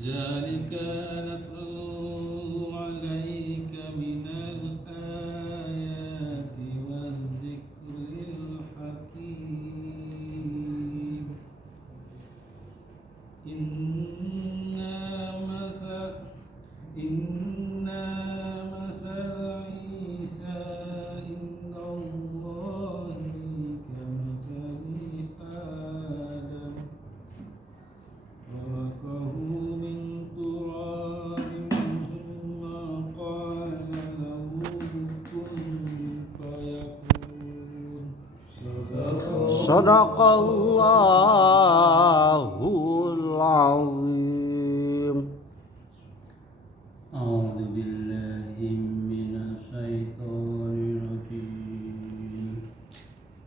ذلك نتلو عليك من الآيات والذكر الحكيم إنا مثل عيسى عند الله كمثل آدم خلقه من تراب ثم قال له كن فيكون Sadaqallahul azim. A'udzu billahi minasy syaithanir rajim.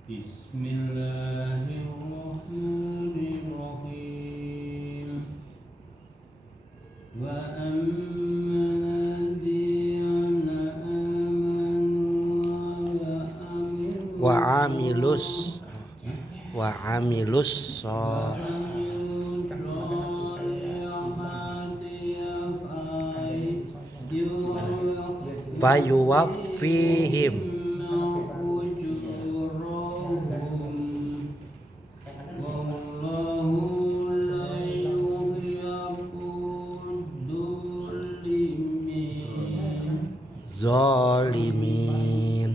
Bismillahirrahmanirrahim. Wa amman ladina amanu Wa amilus fayuwaffihim zalimin.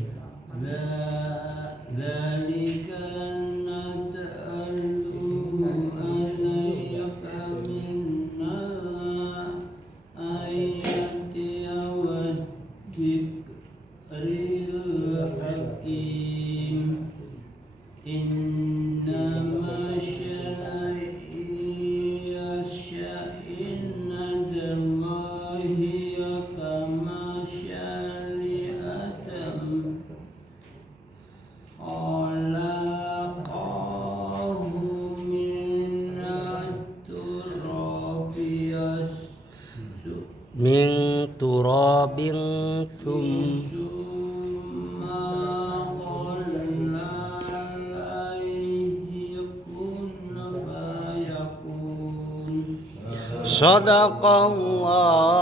Min turabin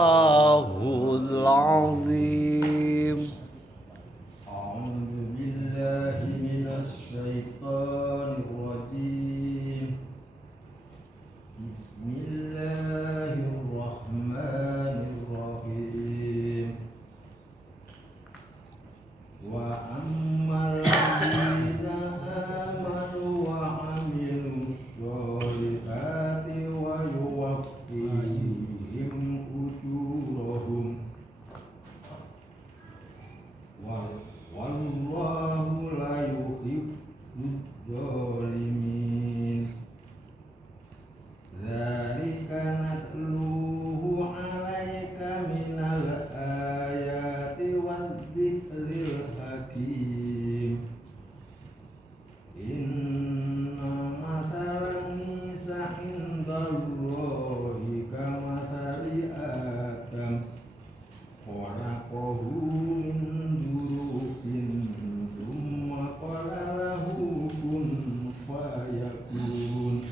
Sadaqallahul azim. A'udzu billahi minasy syaithanir rajim. Bismillahirrahmanirrahim. Wa ammal ladzina amanu wa 'amilus sholihati wa yuwaffihim ujurahum wallahu la yuhibbuz zalimin. Dzalika natluhu 'alaika minal ayati wadh-dhikril hakim. Inna mathala Isa 'indallahi kamathali Adam khalaqahu min durabin thumma qala lahu kun fayakun.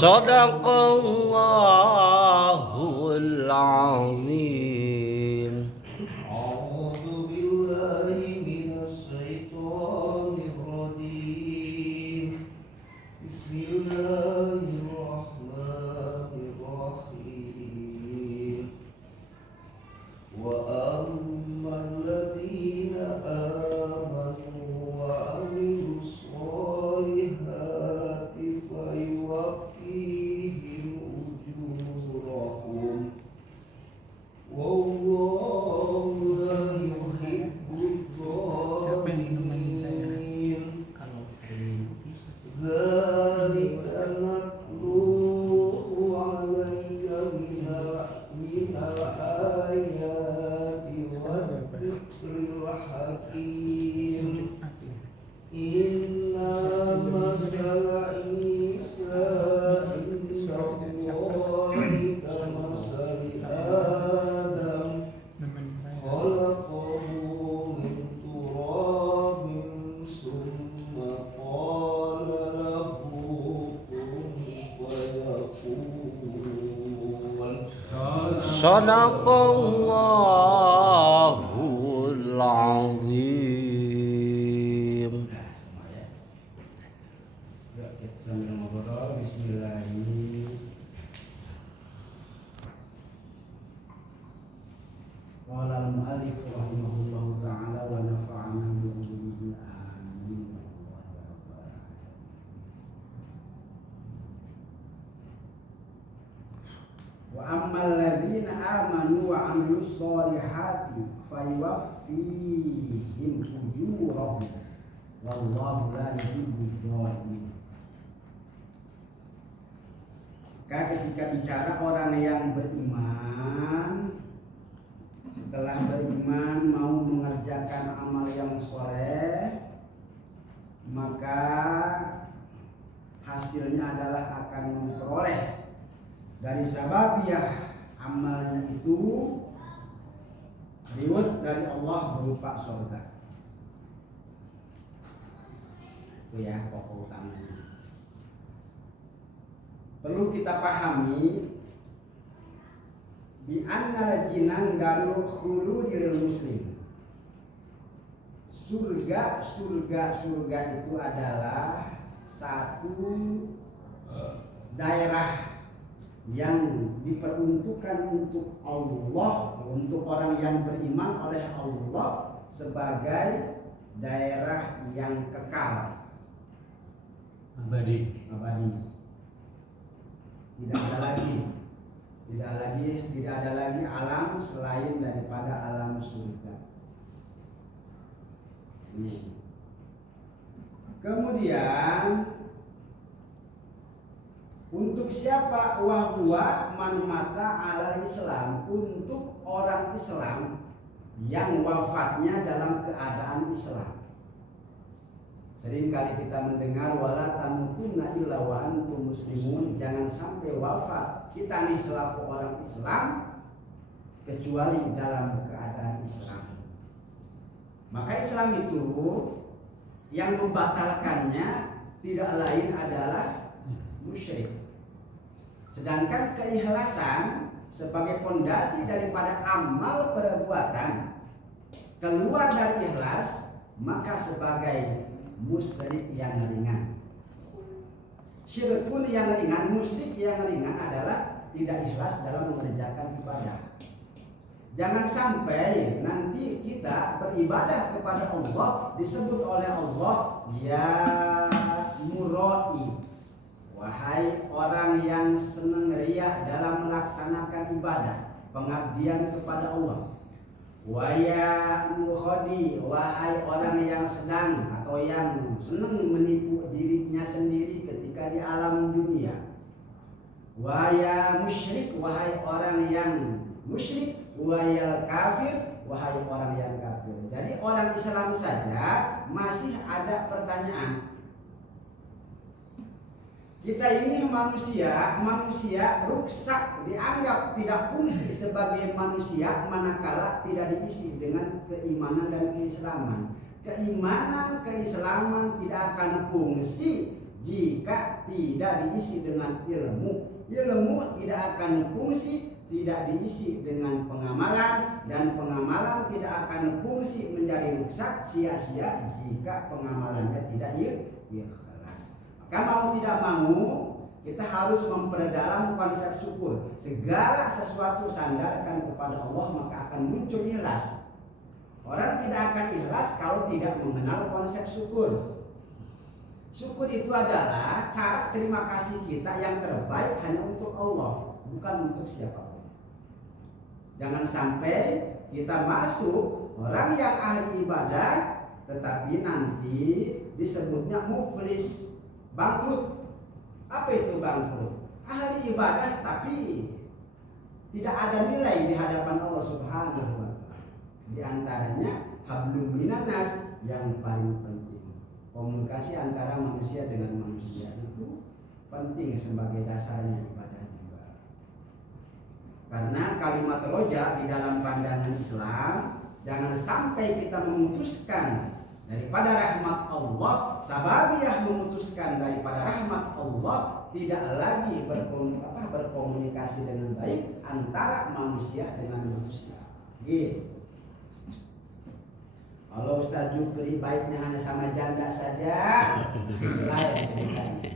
Sadaqallahul azim. A'udzu billahi minasy syaithanir rajim. Bismillahirrahmanirrahim. Wa ammal ladzina amanu wa 'amilus sholihati fayuwaffihim ujurahum wallahu la yuhibbuz zalimin. Dzalika natluhu 'alaika minal ayati wadh-dhikril hakim. Inna masala Isa indallahi kamathali Adam khalaqahu min turabin thumma qala lahu kun fayakun. Sadaqallahul azim. Nah, semua ya. Yuk kita sambil ngobrol. Bismillahirrahmanirrahim. Qala al-mu'allif rahimahullahu ta'ala wa nafa'ana bihi amin. Wa ammal ladzina amanu wa 'amilus sholihati fayuwaffihim ujurahum wallahu la yuhibbudz zalimin. Ketika bicara orang yang beriman, setelah beriman mau mengerjakan amal yang soleh, maka hasilnya adalah akan memperoleh dari sababiah amalnya itu reward dari Allah berupa surga. Itu ya pokok utamanya. Perlu kita pahami bi anna jinan darul khuludil muslim. Surga itu adalah satu daerah yang diperuntukkan untuk Allah, untuk orang yang beriman oleh Allah sebagai daerah yang kekal, abadi. Tidak ada lagi alam selain daripada alam surga. Ini. Kemudian untuk siapa? Wahwa man mata alal Islam, untuk orang Islam yang wafatnya dalam keadaan Islam. Sering kali kita mendengar wala tamutunna illa wa antum muslimun, jangan sampai wafat kita nih selaku orang Islam kecuali dalam keadaan Islam. Maka Islam itu yang membatalkannya tidak lain adalah musyrik. Sedangkan keikhlasan sebagai pondasi daripada amal perbuatan keluar dari ikhlas, maka sebagai musyrik yang ringan. Syirik pun yang ringan, musyrik yang ringan adalah tidak ikhlas dalam mengerjakan ibadah. Jangan sampai nanti kita beribadah kepada Allah disebut oleh Allah ya murai, wahai orang yang senang riya dalam melaksanakan ibadah, pengabdian kepada Allah. Wa ya mukhadi, wahai orang yang sedang atau yang senang menipu dirinya sendiri ketika di alam dunia. Wa ya musyrik, wahai orang yang musyrik. Wa ya kafir, wahai orang yang kafir. Jadi orang Islam saja masih ada pertanyaan. Kita ini manusia rusak, dianggap tidak fungsi sebagai manusia manakala tidak diisi dengan keimanan dan keislaman. Keislaman tidak akan fungsi jika tidak diisi dengan ilmu. Ilmu tidak akan fungsi tidak diisi dengan pengamalan, dan pengamalan tidak akan fungsi menjadi rusak sia-sia jika pengamalannya tidak ikhlas. Maka mau tidak mau kita harus memperdalam konsep syukur. Segala sesuatu sandarkan kepada Allah maka akan muncul ikhlas. Orang tidak akan ikhlas kalau tidak mengenal konsep syukur. Syukur itu adalah cara terima kasih kita yang terbaik hanya untuk Allah, bukan untuk siapapun. Jangan sampai kita masuk orang yang ahli ibadah tetapi nanti disebutnya muflis, bangkrut. Apa itu bangkrut? Ahli ibadah tapi tidak ada nilai di hadapan Allah Subhanahu wa taala. Di antaranya hablum minan nas yang paling penting. Komunikasi antara manusia dengan manusia itu penting sebagai dasarnya ibadah juga. Karena kalimat roja di dalam pandangan Islam, jangan sampai kita memutuskan daripada rahmat Allah, sababiah memutuskan daripada rahmat Allah tidak lagi berkomunikasi dengan baik antara manusia dengan manusia. Gitu. Kalau Ustaz Jupri baiknya hanya sama janda saja, lain ceritanya.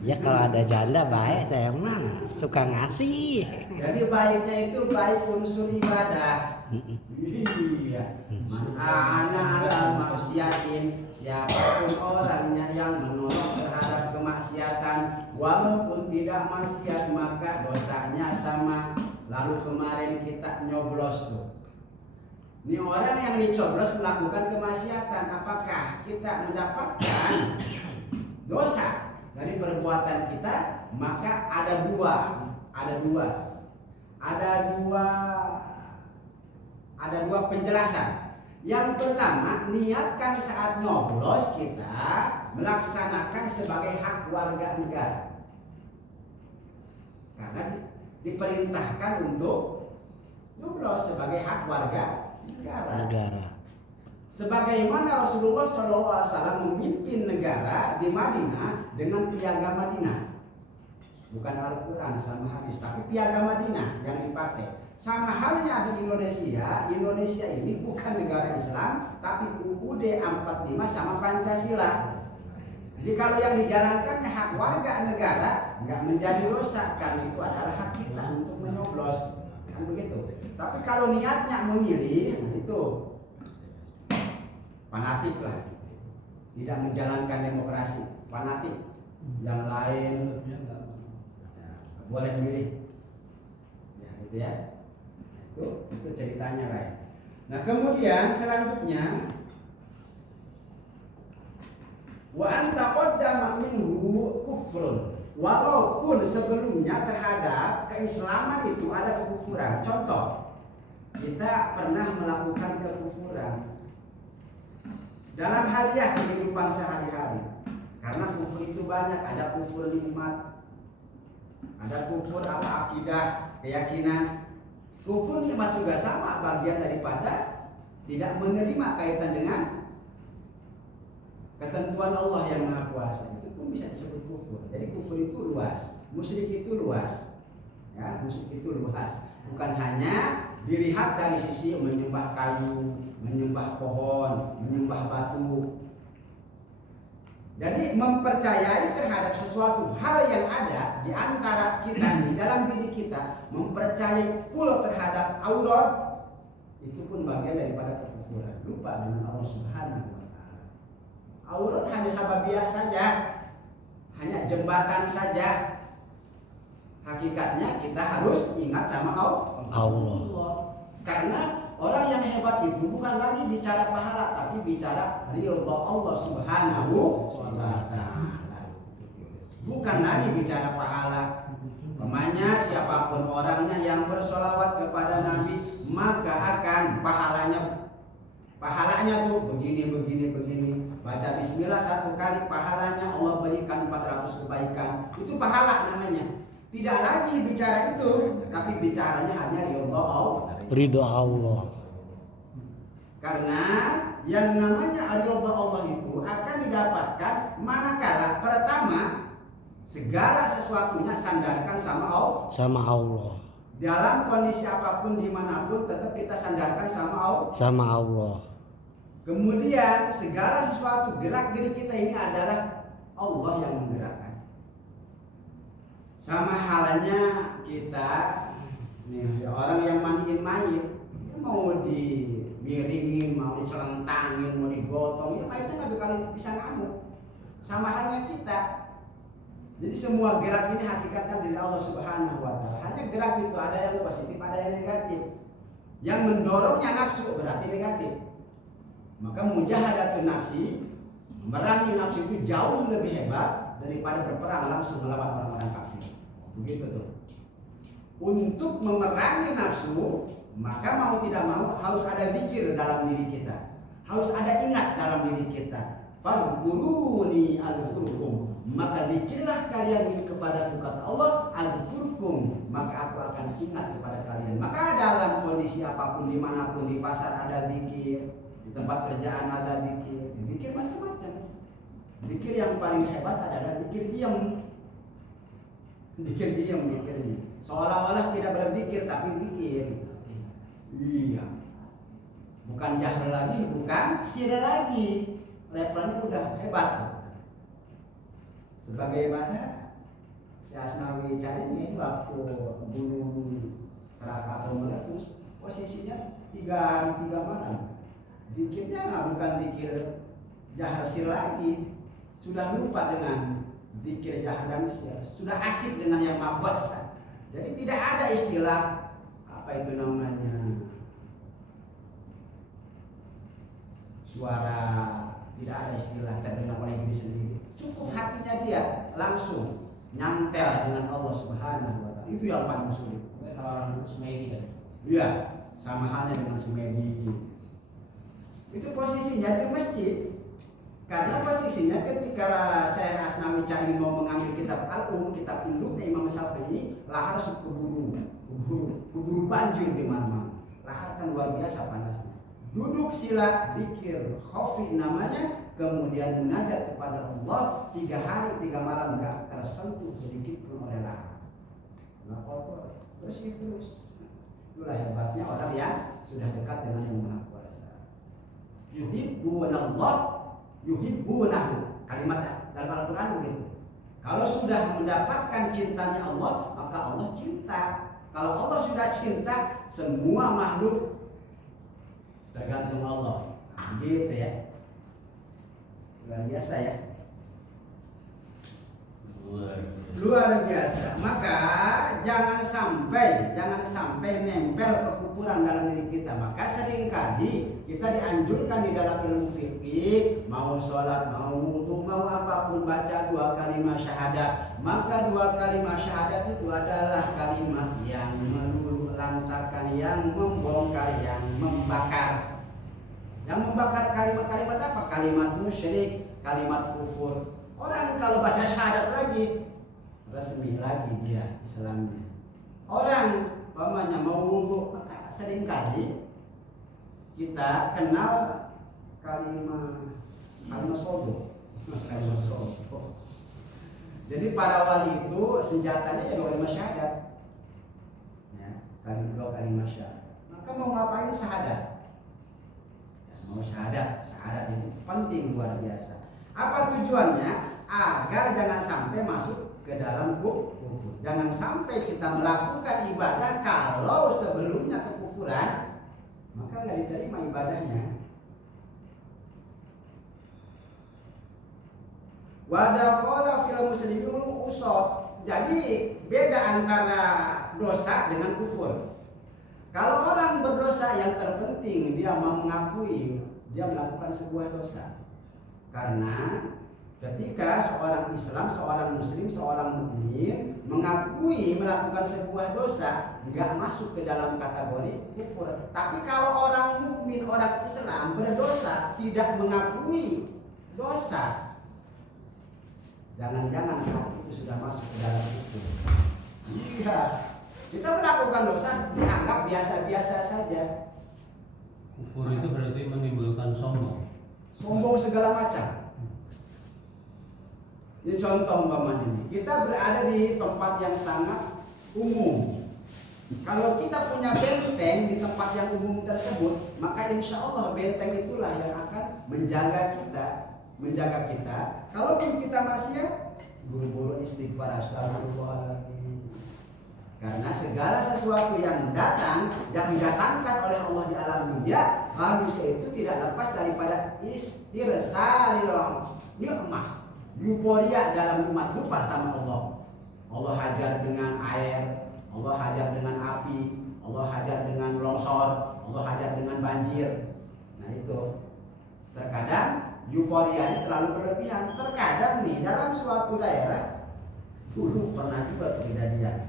Ya kalau ada janda baik, saya mah suka ngasih. Jadi baiknya itu baik unsur ibadah. Iya. Mana ala maksiatin, siapapun orangnya yang menolak terhadap kemaksiatan, walaupun tidak maksiat maka dosanya sama. Lalu kemarin kita nyoblos tuh. Ini orang yang dicoblos melakukan kemaksiatan, apakah kita mendapatkan dosa dari perbuatan kita? Maka ada dua penjelasan. Yang pertama, niatkan saat nyoblos kita melaksanakan sebagai hak warga negara, karena diperintahkan untuk nyoblos sebagai hak warga negara. Sebagaimana Rasulullah SAW memimpin negara di Madinah dengan piagam Madinah, bukan Al-Quran sama hadis, tapi piagam Madinah yang dipakai. Sama halnya di Indonesia. Indonesia ini bukan negara Islam, tapi UUD 45 sama Pancasila. Jadi kalau yang dijalankannya hak warga negara, nggak menjadi dosa, karena itu adalah hak kita untuk menyoblos, kan begitu. Tapi kalau niatnya memilih, nah itu fanatik lah, tidak menjalankan demokrasi, fanatik. Yang lain boleh milih, ya gitu ya. Itu ceritanya lah. Nah kemudian selanjutnya, wa anta qaddama minhu kufrun, walaupun sebelumnya terhadap keislaman itu ada kekufuran. Contoh, kita pernah melakukan kekufuran dalam haliah kehidupan sehari-hari. Karena kufur itu banyak, ada kufur nikmat, ada kufur akidah, keyakinan. Kufur nikmat juga sama, bagian daripada tidak menerima kaitan dengan ketentuan Allah yang Maha Kuasa. Itu pun bisa disebut kufur. Jadi kufur itu luas, musyrik itu luas. Ya, musyrik itu luas. Bukan hanya dilihat dari sisi menyembah kayu, menyembah pohon, menyembah batu. Jadi mempercayai terhadap sesuatu hal yang ada di antara kita, di dalam diri kita, mempercayai full terhadap aurat, itu pun bagian daripada kekufuran. Lupa dengan Allah Subhanahu wa Ta'ala. Aurat hanya sababiah saja, hanya jembatan saja. Hakikatnya kita harus ingat sama Allah. Karena orang yang hebat itu bukan lagi bicara pahala, tapi bicara ridha Allah Subhanahu wa Ta'ala. Bukan lagi bicara pahala. Namanya siapapun orangnya yang bersolawat kepada Nabi, maka akan pahalanya tuh begini. Baca bismillah 1 kali, pahalanya Allah berikan 400 kebaikan. Itu pahala namanya. Tidak lagi bicara itu, tapi bicaranya hanya Ridho Allah. Karena yang namanya ridho Allah itu akan didapatkan manakala pertama segala sesuatunya sandarkan sama Allah. Dalam kondisi apapun dimanapun tetap kita sandarkan sama Allah. Kemudian segala sesuatu gerak gerik kita ini adalah Allah yang menggerakkan. Sama halnya kita nih, orang yang mandiin mayit, mau dimiringin, mau dicelentangin, mau digotong, ya mayitnya nggak bakal bisa ngamuk. Sama halnya kita. Jadi semua gerak ini hakikatnya dari Allah Subhanahu wa Ta'ala. Hanya gerak itu ada yang positif, ada yang negatif. Yang mendorongnya nafsu berarti negatif. Maka mujahadatun nafsi, memerangi nafsu itu jauh lebih hebat daripada berperang langsung melawan orang-orang kafir. Begitu tuh. Untuk memerangi nafsu, maka mau tidak mau harus ada zikir dalam diri kita, harus ada ingat dalam diri kita. Fadhkuruni adzkurkum, maka zikirlah kalian ini kepadaku, kata Allah, adzkurkum, maka aku akan ingat kepada kalian. Maka dalam kondisi apapun, dimanapun, di pasar ada zikir, di tempat kerjaan ada zikir, zikir macam-macam. Zikir yang paling hebat adalah zikir diam. Zikir diam zikirnya. Seolah-olah tidak berzikir tapi zikir. Iya. Bukan jahr lagi, bukan sir lagi. Levelnya udah hebat. Sebagaimana si Asnawi cari ini waktu gunung Krakatau meletus, posisinya 3 hari 3 malam. Zikirnya bukan zikir jahar sir lagi, sudah lupa dengan zikir jahar dan sir, sudah asik dengan yang maha kuasa. Jadi tidak ada istilah apa itu namanya suara, tidak ada istilah terdengar oleh diri sendiri. Cukup hatinya dia langsung nyantel dengan Allah Subhanahu wa taala. Itu yang paling sulit. Orang semedi kan? Iya, sama halnya dengan semedi. Itu posisinya di masjid. Karena posisinya ketika Syekh Asnawi Cahini mau mengambil kitab Al-Um, kitab induknya Imam Syafi'i, lahar keburu banjir di mana-mana. Lahar kan luar biasa panasnya. Duduk sila, zikir, khofi namanya, kemudian munajat kepada Allah 3 hari 3 malam enggak tersentuh sedikit pun oleh lahar. Enggak kotor. Terus. Itulah hebatnya orang yang sudah dekat dengan Yang Maha Kuasa. Yuhibbunallah yuhibbunahu. Kalimat dalam Al-Qur'an begitu. Kalau sudah mendapatkan cintanya Allah, maka Allah cinta. Kalau Allah sudah cinta, semua makhluk tergantung Allah. Gitu ya. Luar biasa ya. Luar biasa. Maka jangan sampai nempel kekufuran dalam diri kita. Maka seringkali kita dianjurkan di dalam ilmu fikih, mau sholat, mau wudu, mau apapun, baca 2 kalimat syahadat. Maka 2 kalimat syahadat itu adalah kalimat yang meluluh lantakan, yang membongkar, yang membakar. Yang membakar kalimat-kalimat apa? Kalimat musyrik, kalimat kufur. Orang kalau baca syahadat lagi, resmi lagi dia Islamnya. Orang pamannya mau wudu, maka seringkali kita kenal kalimat sobo. Jadi para wali itu senjatanya ya 2 kalimat syahadat. Ya, 2 kalimat syahadat. Maka mau ngapain syahadat? Ya, mau syahadat ini penting luar biasa. Apa tujuannya? Agar jangan sampai masuk ke dalam kufur. Jangan sampai kita melakukan ibadah kalau sebelumnya kekufuran, maka nggak diterima ibadahnya. Wadakhala fil muslimin usad. Jadi beda antara dosa dengan kufur. Kalau orang berdosa, yang terpenting dia mau mengakui dia melakukan sebuah dosa. Karena ketika seorang Islam, seorang Muslim, seorang mukmin mengakui melakukan sebuah dosa, nggak masuk ke dalam kategori kufur. Tapi kalau orang mukmin, orang Islam berdosa, tidak mengakui dosa, jangan-jangan saat itu sudah masuk ke dalam kufur. Iya, kita melakukan dosa dianggap biasa-biasa saja. Kufur itu berarti menimbulkan sombong. Sombong segala macam. Ini contoh umpamanya ini, kita berada di tempat yang sangat umum. Kalau kita punya benteng di tempat yang umum tersebut, maka insya Allah benteng itulah yang akan menjaga kita. Kalaupun kita maksiat, buru-buru istighfar, astagfirullahaladzim. Karena segala sesuatu yang datang, yang didatangkan oleh Allah di alam dunia, manusia itu tidak lepas daripada istirsalil nikmah. Euforia dalam umat lupa sama Allah. Allah hajar dengan air, Allah hajar dengan api, Allah hajar dengan longsor, Allah hajar dengan banjir. Nah itu terkadang euforianya terlalu berlebihan. Terkadang nih dalam suatu daerah dulu pernah juga kejadian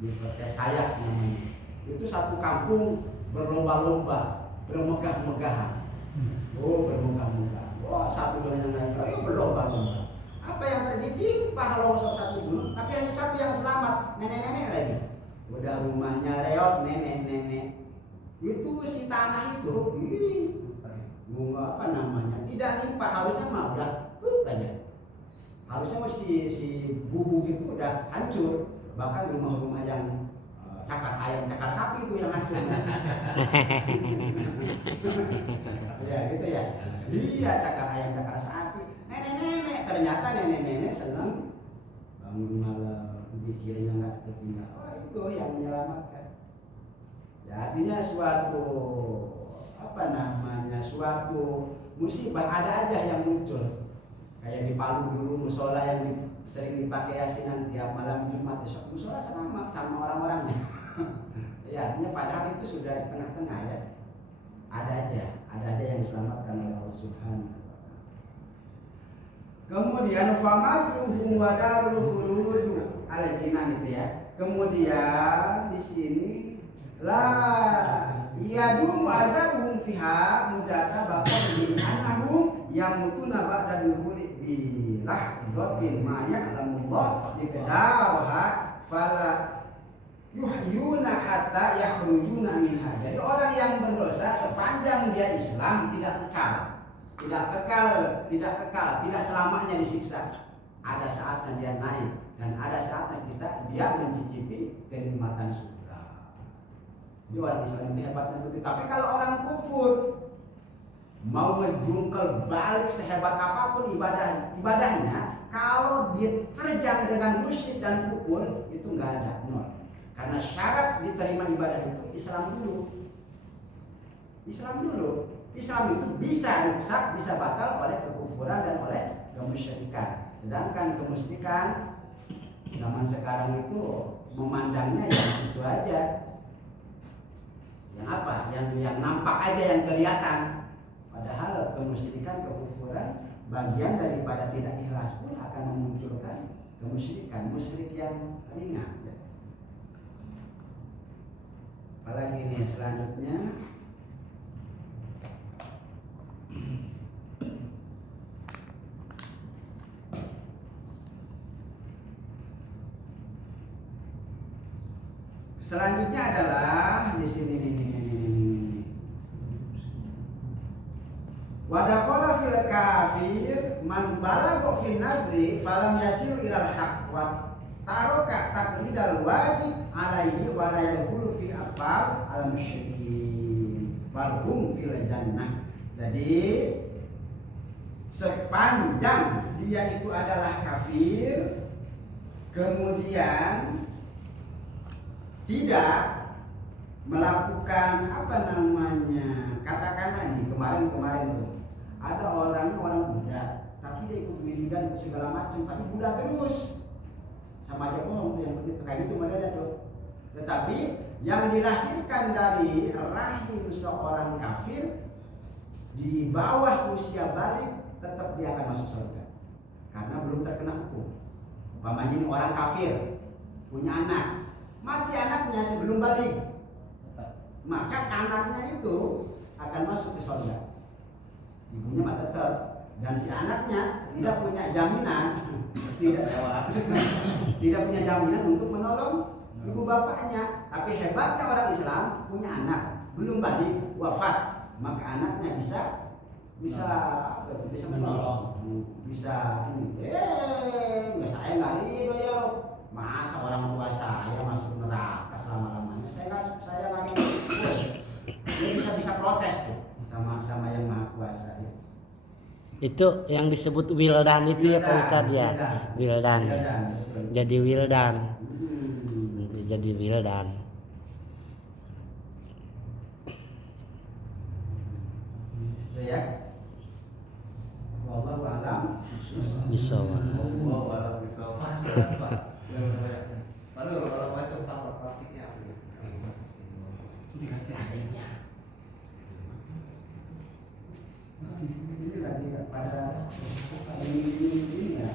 di Pertesayat namanya. Itu satu kampung berlomba-lomba, bermegah-megahan. Oh bermegah-megahan. Wah satu dengan yang lain, ayo berlomba-lomba. Apa yang tertimpa longsor satu gunung, tapi hanya satu yang selamat, nenek-nenek lagi. Udah rumahnya reot, nenek-nenek. Itu si tanah itu, bunga apa namanya? Tidak nimpa, harusnya mah udah aja. Harusnya si bubuk itu udah hancur. Bahkan rumah-rumah yang cakar ayam, cakar sapi itu yang hancur. Ya gitu ya. Iya, cakar ayam, cakar sapi. Nenek-nenek, ternyata nenek-nenek senang bangun malam, dikiranya nggak ketinggal. Oh itu yang menyelamatkan. Ya artinya suatu suatu musibah ada aja yang muncul. Kayak di Palu dulu musola yang sering dipakai asinan tiap malam Jumat, musola sama orang-orangnya. Ya artinya padahal itu sudah di tengah-tengah ya. Ada aja yang diselamatkan oleh Allah Subhanahu wa taala. Kemudian famajuhum wa darul khulud ala jinan itu ya. Kemudian di sini la yadum adabuhum fiha mudata baqahum annahum yamutuna ba'da dukhuli bilah dhatin ma ya'lamullah biqadawaha fala yuhyuna hatta yakhrujuna minha. Jadi orang yang berdosa sepanjang dia Islam tidak kekal, tidak selamanya disiksa. Ada saatnya dia naik dan ada saatnya dia mencicipi kenikmatan surga. Jadi orang Islam itu hebatnya begitu. Tapi kalau orang kufur mau ngejungkel balik sehebat apapun ibadahnya, kalau dia terjang dengan musyrik dan kufur itu nggak ada, nol. Karena syarat diterima ibadah itu Islam dulu. Islam itu bisa rusak, bisa batal oleh kekufuran dan oleh kemusyrikan. Sedangkan kemusyrikan zaman sekarang itu memandangnya yang itu aja. Yang apa? Yang nampak aja, yang kelihatan. Padahal kemusyrikan, kekufuran bagian daripada tidak ikhlas pun akan memunculkan kemusyrikan, musyrik yang ringan. Apalagi ini selanjutnya adalah di sini wadakhala fil kafir man balagha fil nadri falam yasil ilal haq wa taraka taqlidal wajib alaihi wa la yadkhulu fi afal al musyrikin bal hum fil jannah. Jadi sepanjang dia itu adalah kafir kemudian tidak melakukan katakanlah nih kemarin tuh ada orang Buddha tapi dia ikut wiridan ikut segala macam tapi Buddha terus sama aja bohong tuh yang begitu kayak gitu modelnya tuh. Tetapi yang dilahirkan dari rahim seorang kafir di bawah usia balik tetap dia akan masuk surga karena belum terkena hukum. Umpamanya ini orang kafir punya anak, mati anaknya sebelum balik, maka anaknya itu akan masuk ke surga. Ibunya mah tetap, dan si anaknya tidak punya jaminan, tidak punya jaminan untuk menolong ibu bapaknya. Tapi hebatnya orang Islam punya anak belum balik wafat, maka anaknya bisa menolong, bisa ini. Nggak, saya nggak ridho ya Rob. Masa orang tua saya masuk neraka selama-lamanya? Saya nggak ridho. Dia bisa protes tuh sama yang Maha Kuasa ya. Itu yang disebut wildan itu ya Pak Ustadz ya. Wildan. Jadi wildan. Jadi wildan. Ya. Wallahu a'lam. Bismillah. Wallahu a'lam bishawab. Lalu kalau macam plastiknya dikasih Plastiknya. Ini lagi pada ini ya.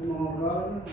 Ngobrol